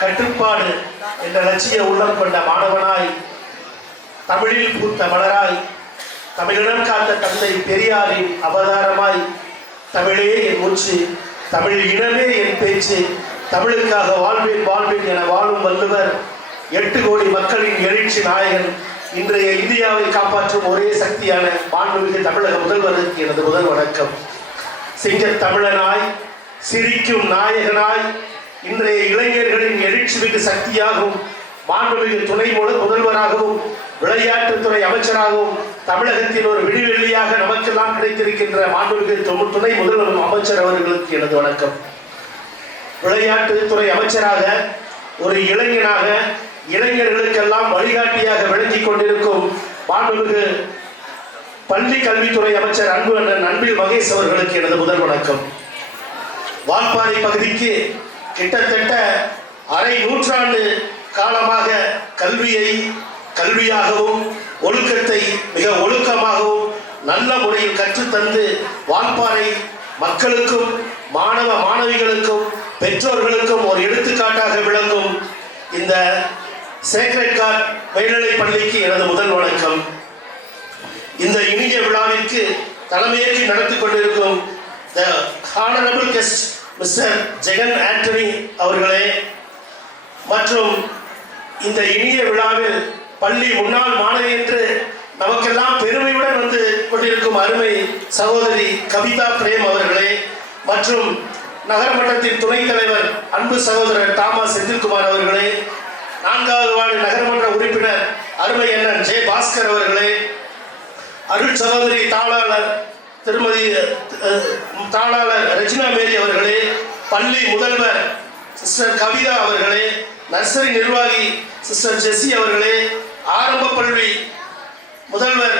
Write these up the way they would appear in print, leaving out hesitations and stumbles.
கட்டுப்பாடு என்ற லட்சிய உள்ளம் கொண்ட மாணவனாய், தமிழில் பூத்த மலராய், தமிழிடம் காத்த தந்தை பெரியாரின் அவதாரமாய், தமிழே என் மூச்சு, தமிழ் இனமே என் பேச்சு, தமிழுக்காக வாழ்வேன் வாழ்வேன் என வாழும் வள்ளுவர், 8 கோடி மக்களின் எழுச்சி நாயகன், இன்றைய இந்தியாவை காப்பாற்றும் ஒரே சக்தியான மாண்புமிகு தமிழக முதல்வருக்கு எனது முதல் வணக்கம். சிங்க தமிழனாய், சிரிக்கும் நாயகனாய், இன்றைய இளைஞர்களின் எழுச்சிமிகு சக்தியாகவும், மாண்புமிகு துணை முதல்வராகவும், விளையாட்டுத்துறை அமைச்சராகவும், தமிழகத்தின் ஒரு விடிவெள்ளியாக நமக்கெல்லாம் கிடைத்திருக்கின்ற மாண்புமிகு துணை முதல்வர் அமைச்சர் அவர்களுக்கு எனது வணக்கம். விளையாட்டுத்துறை அமைச்சராக, ஒரு இளைஞனாக, இளைஞர்களுக்கெல்லாம் வழிகாட்டியாக விளங்கிக் கொண்டிருக்கும் மாண்புமிகு பள்ளி கல்வித்துறை அமைச்சர் அன்பு அண்ணன் அன்பில் மகேஷ் அவர்களுக்கு எனது முதல் வணக்கம். வால்பாறை பகுதிக்கு கிட்டத்தட்ட அரை நூற்றாண்டு காலமாக கல்வியை கல்வியாகவும், ஒழுக்கத்தை மிக ஒழுக்கமாகவும் நல்ல முறையில் கற்றுத்தந்து வால்பாறை மக்களுக்கும், மாணவ மாணவிகளுக்கும், பெற்றோர்களுக்கும் ஒரு எடுத்துக்காட்டாக விளங்கும் இந்த சேக்ரெட் ஹார்ட் மேல்நிலைப் பள்ளிக்கு எனது முதல் வணக்கம். இந்த இனிய விழாவிற்கு தலைமையேற்று நடத்தி கொண்டிருக்கும் the honourable guest mister Jagan Antony அவர்களே, மற்றும் இந்த இனிய விழாவில் பள்ளி முன்னாள் மாணவி என்று நமக்கெல்லாம் பெருமையுடன் வந்து கொண்டிருக்கும் அருமை சகோதரி கவிதா பிரேம் அவர்களே, மற்றும் நகரமன்றத்தின் துணைத் தலைவர் அன்பு சகோதரர் தாமா செந்தில்குமார் அவர்களே, 4வது வார்டு நகரமன்ற உறுப்பினர் அருமை அண்ணன் ஜே பாஸ்கர் அவர்களே, அருள் சகோதரி தாளாளர் திருமதி தாளாளர் ரெஜினா மேரி அவர்களே, பள்ளி முதல்வர் சிஸ்டர் கவிதா அவர்களே, நர்சரி நிர்வாகி சிஸ்டர் ஜெசி அவர்களே, ஆரம்ப பள்ளி முதல்வர்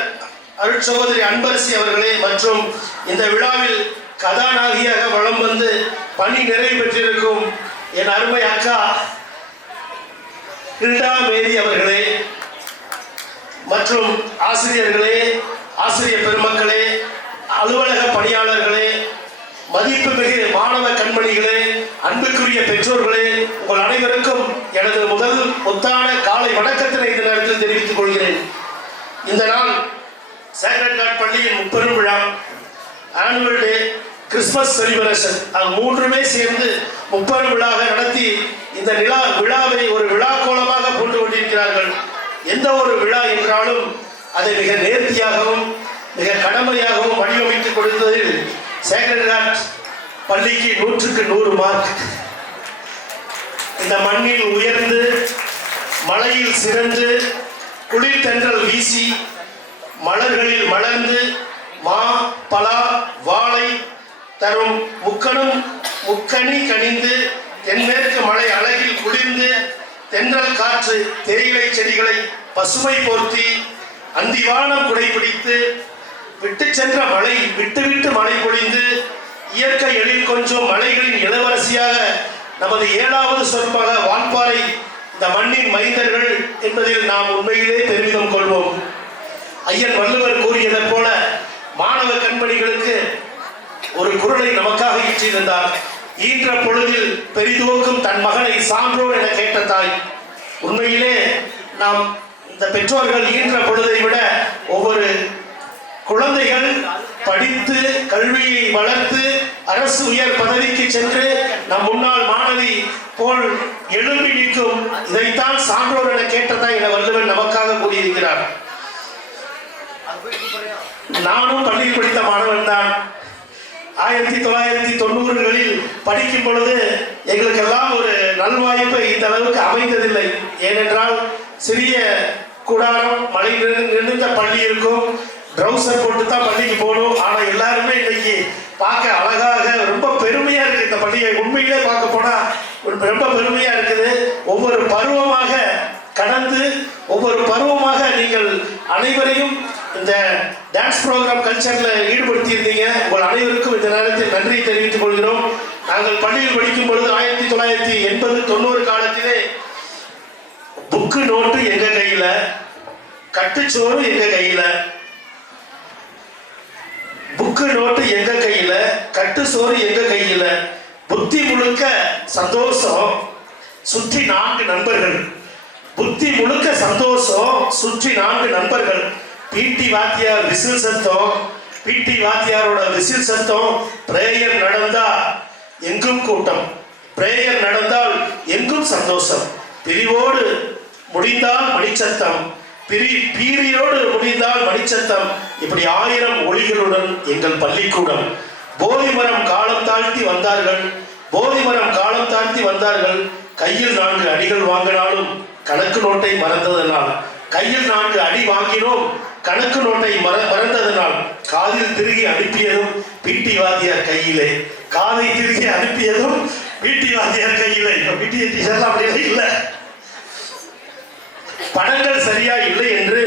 அருள் சகோதரி அன்பரசி அவர்களே, மற்றும் இந்த விழாவில் கதாநாயகியாக வலம் வந்து பணி நிறைவு பெற்றிருக்கும் என் அருமை அக்கா ஹில்டா மேரி அவர்களே, மற்றும் ஆசிரியர்களே, ஆசிரியர் பெருமக்களே, அலுவலக பணியாளர்களே, மதிப்புமிகு மாணவ கண்மணிகளே, அன்புக்குரிய பெற்றோர்களே, உங்கள் அனைவருக்கும் எனது முதல் முத்தான காலை வணக்கத்தினை இந்த நேரத்தில் தெரிவித்துக் கொள்கிறேன். இந்த நாள் சேக்ரெட் ஹார்ட் பள்ளியின் முப்பெரும் விழா, ஆனுவல் டே, கிறிஸ்துமஸ் செலிப்ரேஷன், அது மூன்றுமே சேர்ந்து முப்பெரும் விழாக நடத்தி இந்த விழாவை ஒரு விழா கோலமாக போட்டு கொண்டிருக்கிறார்கள். எந்த ஒரு விழா என்றாலும் அதை மிக நேர்த்தியாகவும் மிக கடமையாகவும் வடிவமைத்து கொடுத்ததில் சேக்ரெட் ஹார்ட் பள்ளிக்கு 100க்கு 100 மார்க். இந்த மண்ணில் உயர்ந்து, மலையில் சிறந்து, குளிர் தென்றல் வீசி, மலர்களில் மலர்ந்து, மா பலா வாழை தரும் முக்கணி கனிந்து, தென்மேற்கு மலை அழகில் குளிர்ந்து, தென்றல் காற்று தேயிலை செடிகளை பசுமை போர்த்தி, அந்திவானம் குடைபிடித்து, விட்டு சென்ற மழை விட்டு விட்டு மழை பொழிந்து, இயற்கை எழில் கொஞ்சம் மலைகளின் இளவரசியாக நமது 7வது சொற்பாக வால்பாறை இந்த மண்ணின் மைந்தர்கள் என்பதில் நாம் உண்மையிலே பெருமிதம் கொள்வோம். ஐயன் வள்ளுவர் கூறியதைப் போல மாணவ கண்மணிகளுக்கு ஒரு குறளை நமக்காக ஈற்றிருந்தார். ஈன்ற பொழுதில் பெரிதுவக்கும் தன் மகனை சான்றோர் என கேட்ட தாய். உண்மையிலே நாம் இந்த பெற்றோர்கள் ஈன்ற பொழுதை விட ஒவ்வொரு குழந்தைகள் படித்து கல்வியை வளர்த்து அரசு உயர் பதவிக்கு சென்று நம் முன்னாள் மாணவி போல் எழும்பி நிற்கும், இதைத்தான் சான்றோர் என கேட்டதாய் என வள்ளுவன் நமக்காக கூறியிருக்கிறார். நானும் பள்ளியில் படித்த மாணவன் தான். 1990களில் படிக்கும் பொழுது எங்களுக்கெல்லாம் ஒரு நல்வாய்ப்பு இந்த அளவுக்கு அமைந்ததில்லை. ஏனென்றால் சிறிய கூடாரம், மழை நிறுத்த பள்ளி இருக்கும், ட்ரௌசர் போட்டு தான் பள்ளிக்கு போகணும். ஆனால் எல்லாருமே இன்னைக்கு பார்க்க அழகாக ரொம்ப பெருமையா இருக்கு. இந்த பள்ளியை உண்மையிலே பார்க்க போனா ரொம்ப பெருமையா இருக்குது. ஒவ்வொரு பருவமாக கடந்து, ஒவ்வொரு பருவமாக நீங்கள் அனைவரையும் இந்த டான்ஸ் ப்ரோக்ராம் கல்ச்சர்ல ஈடுபடுத்தி இருந்தீங்க. உங்கள் அனைவருக்கும் இந்த நேரத்தில் நன்றி தெரிவித்துக் கொள்கிறோம். நாங்கள் பள்ளியில் படிக்கும் பொழுது 1980-90 காலத்திலே புக்கு நோட்டு எங்க கையில, கட்டுச்சோறு எங்க கையில, புக்கு நோட்டு எங்க கையில, கட்டு சோறு எங்க கையில, புத்தி முழுக்க சந்தோஷம், சுற்றி 4 நண்பர்கள். புத்தி முழுக்க சந்தோஷம். சுற்றி 4 நண்பர்கள். பிடி வாத்தியார் விசில் சத்தம். பிடி வாத்தியாரோட விசில் சத்தம். பிரேயர் நடந்தா எங்கும் கூட்டம். பிரேயர் நடந்தால் எங்கும் சந்தோஷம். பிரிவோடு முடிந்தால் மணிச்சத்தம். பீரியோடு முடிந்தால் மணிச்சத்தம். இப்படி 1000 ஒளிகளுடன் எங்கள் பள்ளிக்கூடம். போதிமரம் காலம் தாழ்த்தி வந்தார்கள். போதிமரம் காலம் தாழ்த்தி வந்தார்கள். கையில் 4 அடிகள் வாங்கினாலும் கணக்கு நோட்டை மறந்ததனால். கையில் 4 அடி வாங்கினோம், கணக்கு நோட்டை மறந்ததனால். காதில் திருகி அனுப்பியதும் பிடி வாத்தியார் கையிலே. காதை திருகி அனுப்பியதும் பிடி வாத்தியார் கையிலே. பிடி டீச்சர்லாம் அப்படி இல்லை. படங்கள் சரியா இல்லை என்று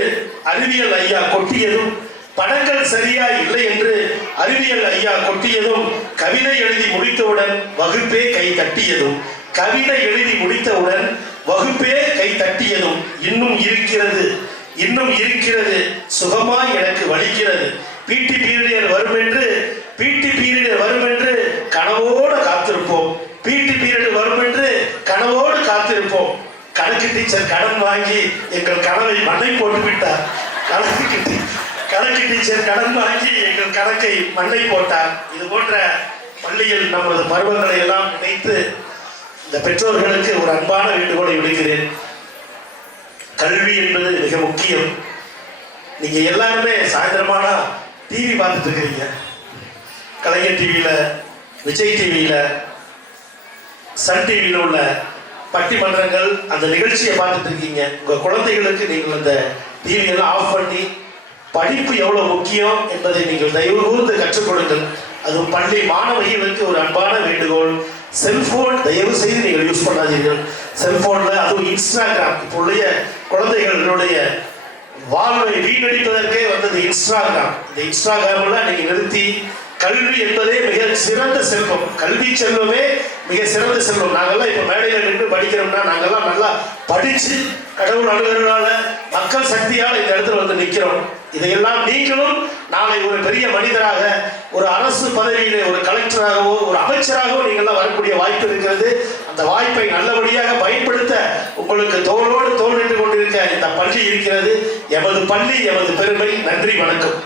அறிவியல் ஐயா கொட்டியதும், படங்கள் சரியா இல்லை என்று அறிவியல் ஐயா கொட்டியதும், கவிதை எழுதி முடித்தவுடன் வகுப்பே கை தட்டியதும். கவிதை எழுதி முடித்தவுடன் வகுப்பே கை தட்டியதும். இன்னும் இருக்கிறது, இன்னும் இருக்கிறது, சுகமாய் எனக்கு வலிக்கிறது. பிடி பீரியட் வரும் என்று, பிடி பீரியட் வரும் என்று கனவோடு காத்திருப்போம். பிடி பீரியட் வரும் என்று கனவோடு காத்திருப்போம். கணக்கு டீச்சர் கடன் வாங்கி எங்கள் கனவை மண்ணை போட்டு விட்டார். கணக்கு டீச்சர் கடன் வாங்கி எங்கள் கணக்கை மண்ணை போட்டார். இது போன்ற பள்ளியில் நமது பருவங்களை எல்லாம் நினைத்து இந்த பெற்றோர்களுக்கு ஒரு அன்பான வேண்டுகோளை விடுக்கிறேன். கல்வி என்பது மிக முக்கியம். நீங்க எல்லாருமே சாயந்தரமானா டிவி பார்த்துட்டு இருக்கிறீங்க. கலைஞர் டிவியில, விஜய் டிவியில, சன் டிவியில உள்ள பட்டிமன்றங்கள், அந்த நிகழ்ச்சியை பார்த்துட்டு இருக்கீங்க. உங்க குழந்தைகளுக்கு நீங்கள் அந்த டிவியெல்லாம் ஆஃப் பண்ணி படிப்பு எவ்வளவு முக்கியம் என்பதை நீங்கள் தயவு கூர்ந்து கற்றுக் கொடுங்கள். அதுவும் பள்ளி மாணவிகளுக்கு ஒரு அன்பான வேண்டுகோள். செல்போன் தயவு செய்து நீங்கள் யூஸ் பண்ணாதீர்கள். செல்போன்ல அதுவும் இன்ஸ்டாகிராம், இப்போ உள்ள குழந்தைகளுடைய வாழ்வை வீணடிப்பதற்கே வந்தது இன்ஸ்டாகிராம். இந்த இன்ஸ்டாகிராம்லாம் நீங்க நிறுத்தி, கல்வி என்பதே மிக சிறந்த செல்வம். கல்வி செல்வமே மிக சிறந்த செல்வம். நாங்கெல்லாம் இப்ப மேடையில நின்று படிக்கிறோம்னா நாங்கெல்லாம் நல்லா படிச்சு கடவுள் அனுகரனால மக்கள் சக்தியால் இந்த இடத்துல வந்து நிற்கிறோம். இதையெல்லாம் நீங்களும் நாளை ஒரு பெரிய மனிதராக, ஒரு அரசு பதவியிலே ஒரு கலெக்டராகவோ ஒரு அமைச்சராகவோ நீங்கள்லாம் வரக்கூடிய வாய்ப்பு இருக்கிறது. அந்த வாய்ப்பை நல்லபடியாக பயன்படுத்த உங்களுக்கு தோளோடு தோள் நின்று கொண்டிருக்க இந்த பள்ளி இருக்கிறது. எமது பள்ளி, எமது பெருமை. நன்றி, வணக்கம்.